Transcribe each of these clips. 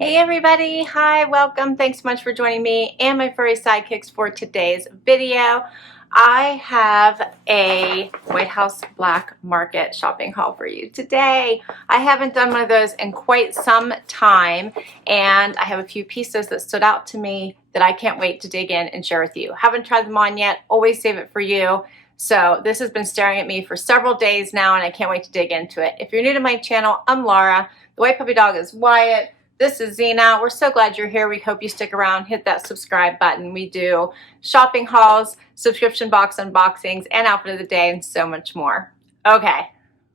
Hey everybody, hi, welcome. Thanks so much for joining me and my furry sidekicks for today's video. I have a White House Black Market shopping haul for you today. I haven't done one of those in quite some time, and I have a few pieces that stood out to me that I can't wait to dig in and share with you. Haven't tried them on yet, always save it for you. So this has been staring at me for several days now, and I can't wait to dig into it. If you're new to my channel, I'm Laura. The white puppy dog is Wyatt. This is Zena. We're so glad you're here. We hope you stick around, hit that subscribe button. We do shopping hauls, subscription box unboxings, and outfit of the day, and so much more. Okay,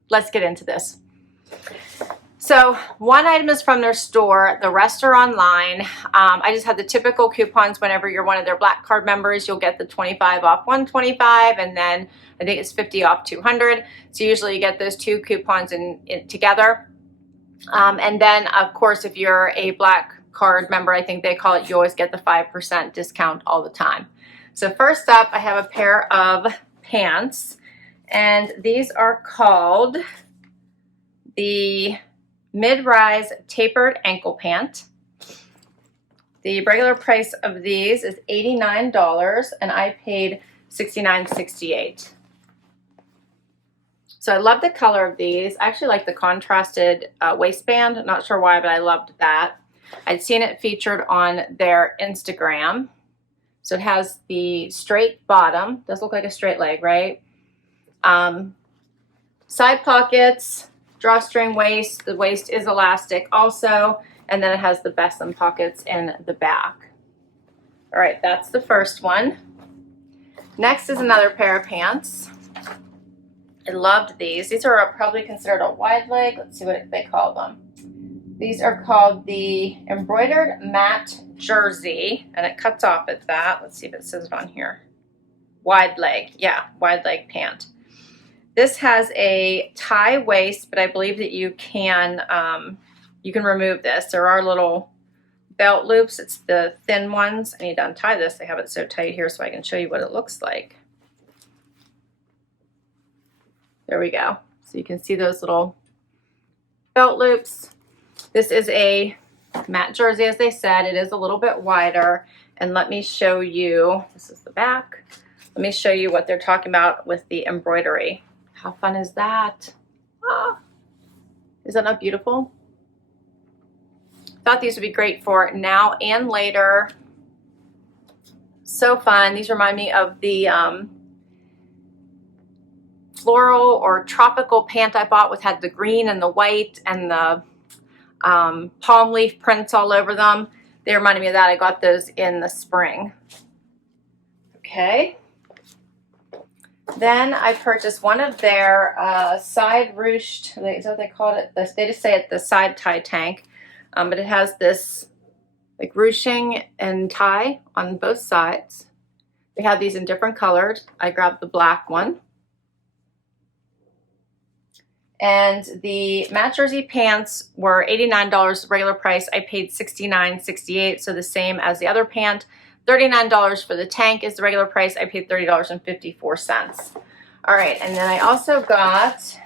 let's get into this. So one item is from their store, the rest are online. I just had the typical coupons. Whenever you're one of their black card members, you'll get the 25 off 125, and then I think it's 50 off 200. So usually you get those two coupons in together. And then, of course, if you're a black card member, I think they call it, you always get the 5% discount all the time. So first up, I have a pair of pants, and these are called the mid-rise tapered ankle pant. The regular price of these is $89, and I paid $69.68. So I love the color of these. I actually like the contrasted waistband. Not sure why, but I loved that. I'd seen it featured on their Instagram. So it has the straight bottom. Does look like a straight leg, right? Side pockets, drawstring waist. The waist is elastic also. And then it has the besom pockets in the back. All right, that's the first one. Next is another pair of pants. I loved these. These are probably considered a wide leg. Let's see what they call them. These are called the Embroidered Matte Jersey, and it cuts off at that. Let's see if it says it on here. Wide leg. Yeah, wide leg pant. This has a tie waist, but I believe that you can remove this. There are little belt loops. It's the thin ones. I need to untie this. I have it so tight here so I can show you what it looks like. There we go. So you can see those little belt loops. This is a matte jersey, as they said. It is a little bit wider. And let me show you, this is the back. Let me show you what they're talking about with the embroidery. How fun is that? Ah, is that not beautiful? Thought these would be great for now and later. So fun. These remind me of the floral or tropical pant I bought, with had the green and the white and the palm leaf prints all over them. They reminded me of that. I got those in the spring. Okay. Then I purchased one of their side ruched, is that what they called it? They just say it the side tie tank, but it has this like ruching and tie on both sides. They have these in different colors. I grabbed the black one. And the matte jersey pants were $89 regular price. I paid $69.68, so the same as the other pant. $39 for the tank is the regular price. I paid $30.54. All right, and then I also got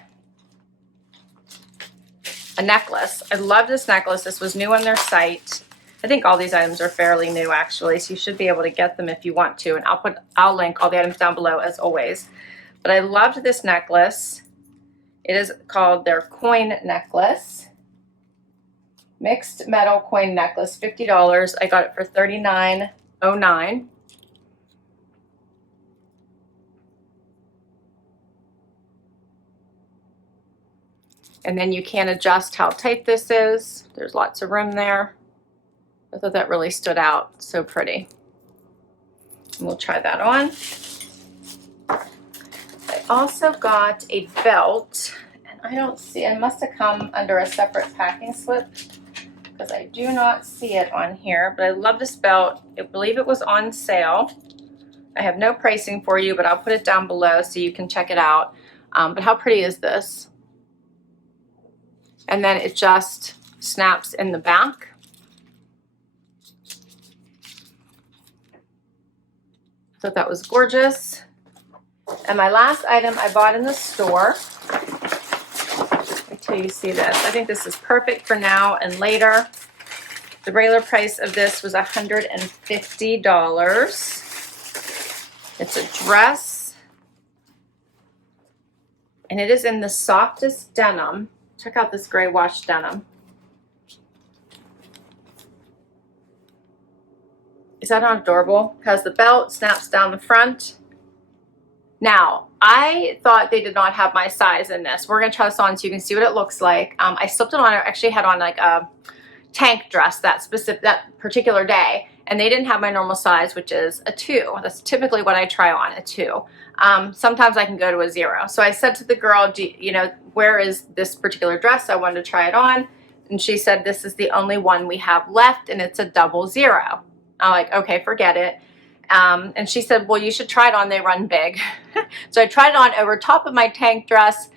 a necklace. I love this necklace. This was new on their site. I think all these items are fairly new, actually, so you should be able to get them if you want to. And I'll link all the items down below as always. But I loved this necklace. It is called their coin necklace. Mixed metal coin necklace, $50. I got it for $39.09. And then you can adjust how tight this is. There's lots of room there. I thought that really stood out. So pretty. And we'll try that on. I also got a belt, and I don't see, it must have come under a separate packing slip because I do not see it on here, but I love this belt. I believe it was on sale. I have no pricing for you, but I'll put it down below so you can check it out. But how pretty is this? And then it just snaps in the back. Thought that was gorgeous. And my last item I bought in the store, wait till you see this. I think this is perfect for now and later. The regular price of this was $150. It's a dress, and it is in the softest denim. Check out this gray wash denim. Is that not adorable? Has the belt, snaps down the front. Now, I thought they did not have my size in this. We're gonna try this on so you can see what it looks like. I slipped it on, I actually had on like a tank dress that particular day, and they didn't have my normal size, which is a 2. That's typically what I try on, a 2. Sometimes I can go to a 0. So I said to the girl, where is this particular dress? I wanted to try it on. And she said, this is the only one we have left, and it's a 00. I'm like, okay, forget it. And she said, well, you should try it on. They run big. So I tried it on over top of my tank dress,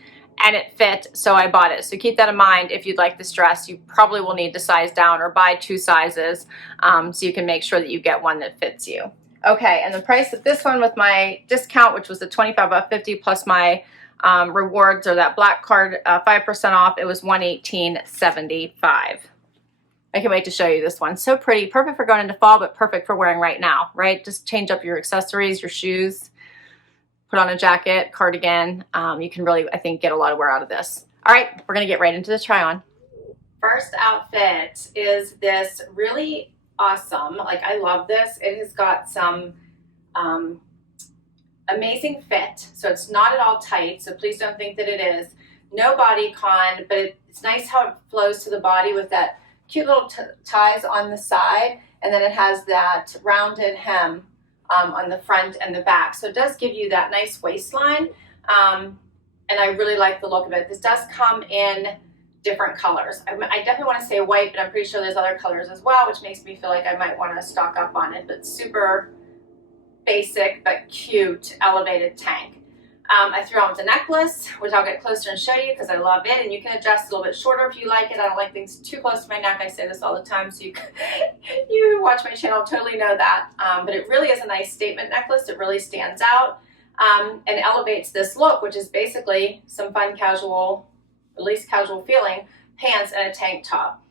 and it fit, so I bought it. So keep that in mind. If you'd like this dress, you probably will need to size down or buy 2 sizes so you can make sure that you get one that fits you. Okay, and the price of this one with my discount, which was the 25 off 50 plus my rewards or that black card 5% off, it was $118.75. I can't wait to show you this one. So pretty, perfect for going into fall, but perfect for wearing right now, right? Just change up your accessories, your shoes, put on a jacket, cardigan. You can really, I think, get a lot of wear out of this. All right, we're gonna get right into the try on. First outfit is this really awesome, like I love this. It has got some amazing fit. So it's not at all tight, so please don't think that it is. No bodycon, but it's nice how it flows to the body with that cute little ties on the side, and then it has that rounded hem on the front and the back. So it does give you that nice waistline, and I really like the look of it. This does come in different colors. I definitely want to say white, but I'm pretty sure there's other colors as well, which makes me feel like I might want to stock up on it. But super basic but cute elevated tank. I threw on with a necklace, which I'll get closer and show you because I love it, and you can adjust a little bit shorter if you like it. I don't like things too close to my neck. I say this all the time, so you who watch my channel totally know that. But it really is a nice statement necklace. It really stands out and elevates this look, which is basically some fun casual, at least casual feeling, pants and a tank top.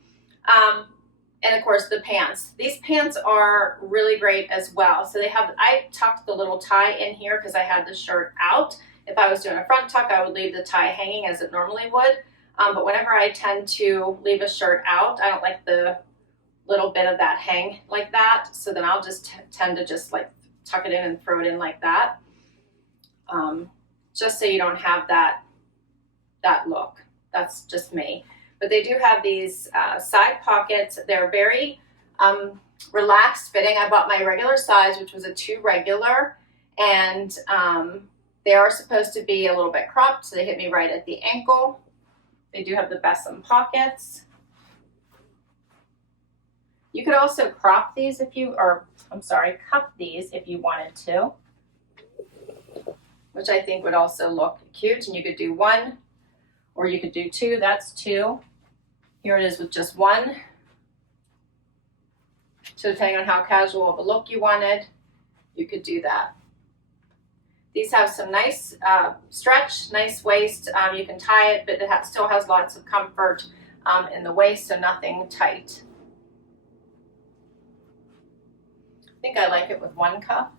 And of course the pants. These pants are really great as well. So I tucked the little tie in here because I had the shirt out. If I was doing a front tuck, I would leave the tie hanging as it normally would. But whenever I tend to leave a shirt out, I don't like the little bit of that hang like that. So then I'll just tend to just like tuck it in and throw it in like that. Just so you don't have that look. That's just me. But they do have these side pockets. They're very relaxed fitting. I bought my regular size, which was a 2 regular, and they are supposed to be a little bit cropped, so they hit me right at the ankle. They do have the besom pockets. You could also crop these cuff these if you wanted to, which I think would also look cute. And you could do 1, or you could do 2. That's 2. Here it is with just 1. So depending on how casual of a look you wanted, you could do that. These have some nice stretch, nice waist. You can tie it, but it still has lots of comfort in the waist, so nothing tight. I think I like it with 1 cuff,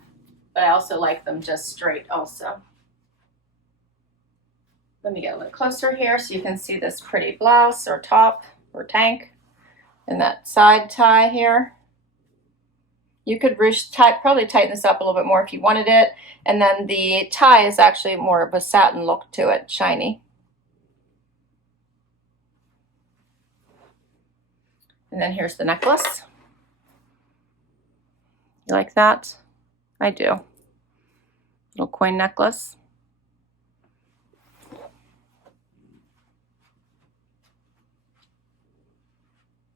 but I also like them just straight also. Let me get a little closer here so you can see this pretty blouse or top or tank and that side tie here. You could probably tighten this up a little bit more if you wanted it. And then the tie is actually more of a satin look to it, shiny. And then here's the necklace. You like that? I do. Little coin necklace.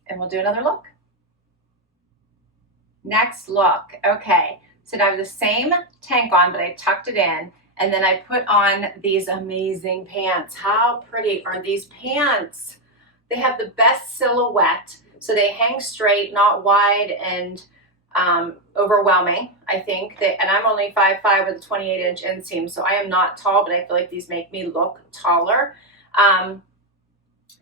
And we'll do another look. Next look. Okay, so now I have the same tank on, but I tucked it in, and then I put on these amazing pants. How pretty are these pants? They have the best silhouette, so they hang straight, not wide and overwhelming, I think. And I'm only 5'5" with a 28-inch inseam, so I am not tall, but I feel like these make me look taller.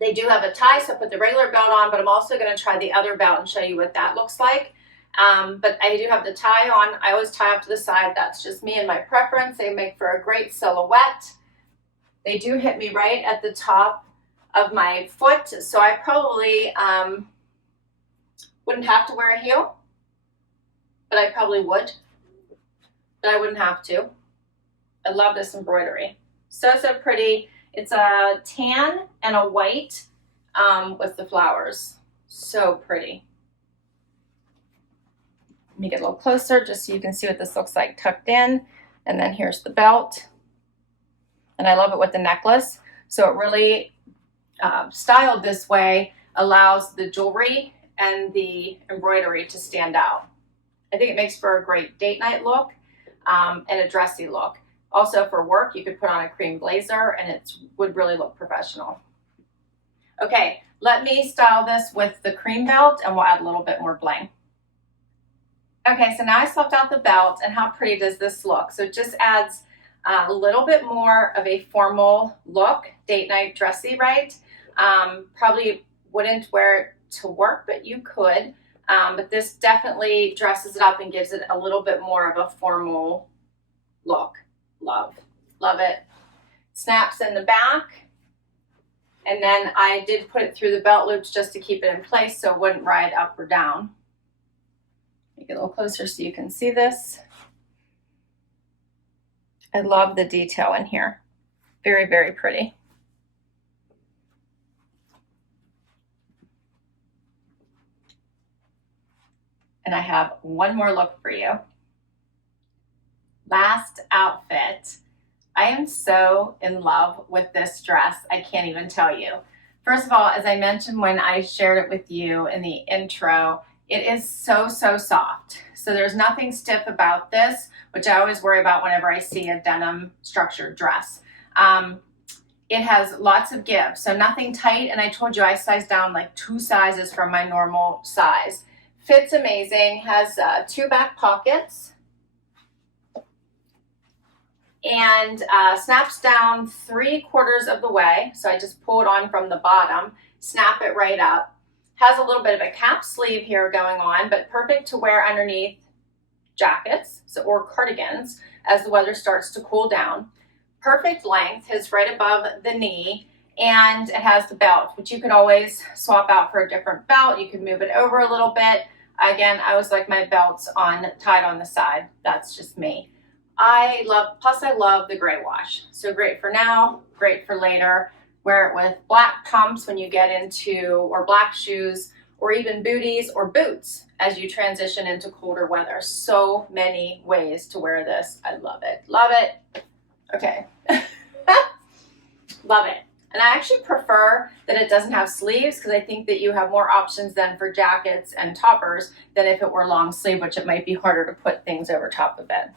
They do have a tie, so I put the regular belt on, but I'm also going to try the other belt and show you what that looks like. But I do have the tie on. I always tie off to the side. That's just me and my preference. They make for a great silhouette. They do hit me right at the top of my foot, so I probably wouldn't have to wear a heel, but I probably would, but I wouldn't have to. I love this embroidery. So pretty. It's a tan and a white with the flowers. So pretty. Let me get a little closer just so you can see what this looks like tucked in. And then here's the belt. And I love it with the necklace. So it really, styled this way, allows the jewelry and the embroidery to stand out. I think it makes for a great date night look and a dressy look. Also for work, you could put on a cream blazer and it would really look professional. Okay, let me style this with the cream belt and we'll add a little bit more bling. Okay, so now I swapped out the belt, and how pretty does this look? So it just adds a little bit more of a formal look, date night dressy, right? Probably wouldn't wear it to work, but you could. But this definitely dresses it up and gives it a little bit more of a formal look. Love it. Snaps in the back. And then I did put it through the belt loops just to keep it in place so it wouldn't ride up or down. Make it a little closer so you can see this. I love the detail in here. Very, very pretty. And I have one more look for you. Last outfit. I am so in love with this dress. I can't even tell you. First of all, as I mentioned when I shared it with you in the intro, it is so soft. So there's nothing stiff about this, which I always worry about whenever I see a denim structured dress. It has lots of give, so nothing tight. And I told you I sized down like 2 sizes from my normal size. Fits amazing, has 2 back pockets. And snaps down 3/4 of the way. So I just pull it on from the bottom, snap it right up. Has a little bit of a cap sleeve here going on, but perfect to wear underneath jackets or cardigans as the weather starts to cool down. Perfect length, is right above the knee, and it has the belt, which you can always swap out for a different belt. You can move it over a little bit. Again, I always like my belts tied on the side. That's just me. Plus I love the gray wash. So great for now, great for later. Wear it with black pumps when you get into, or black shoes, or even booties or boots as you transition into colder weather. So many ways to wear this. I love it. Love it. Okay. Love it. And I actually prefer that it doesn't have sleeves because I think that you have more options than for jackets and toppers than if it were long sleeve, which it might be harder to put things over top of it.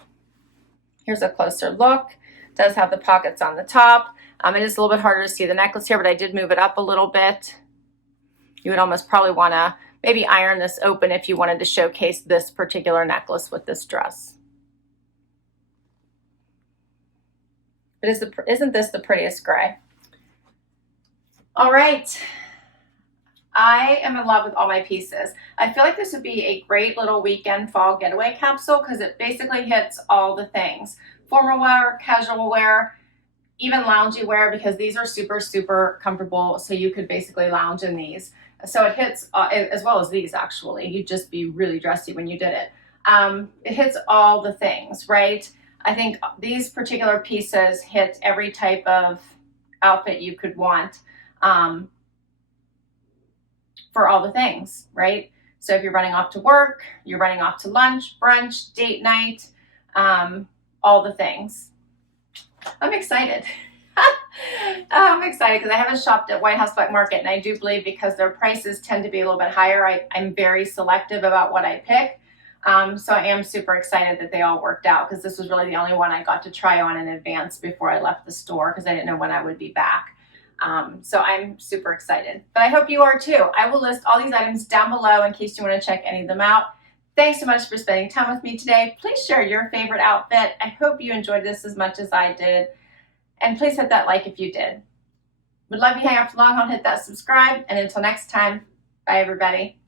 Here's a closer look. It does have the pockets on the top. It is a little bit harder to see the necklace here, but I did move it up a little bit. You would almost probably want to maybe iron this open if you wanted to showcase this particular necklace with this dress. But isn't this the prettiest gray? All right. I am in love with all my pieces. I feel like this would be a great little weekend fall getaway capsule because it basically hits all the things. Formal wear, casual wear, even loungy wear, because these are super comfortable, so you could basically lounge in these. So it hits, as well as these actually, you'd just be really dressy when you did it. It hits all the things, right? I think these particular pieces hit every type of outfit you could want for all the things, right? So if you're running off to work, you're running off to lunch, brunch, date night, all the things. I'm excited. I'm excited because I haven't shopped at White House Black Market, and I do believe because their prices tend to be a little bit higher, I'm very selective about what I pick. So I am super excited that they all worked out because this was really the only one I got to try on in advance before I left the store because I didn't know when I would be back. So I'm super excited, but I hope you are too. I will list all these items down below in case you want to check any of them out. Thanks so much for spending time with me today. Please share your favorite outfit. I hope you enjoyed this as much as I did. And please hit that like if you did. Would love you to hang out for long. Hit that subscribe. And until next time, bye everybody.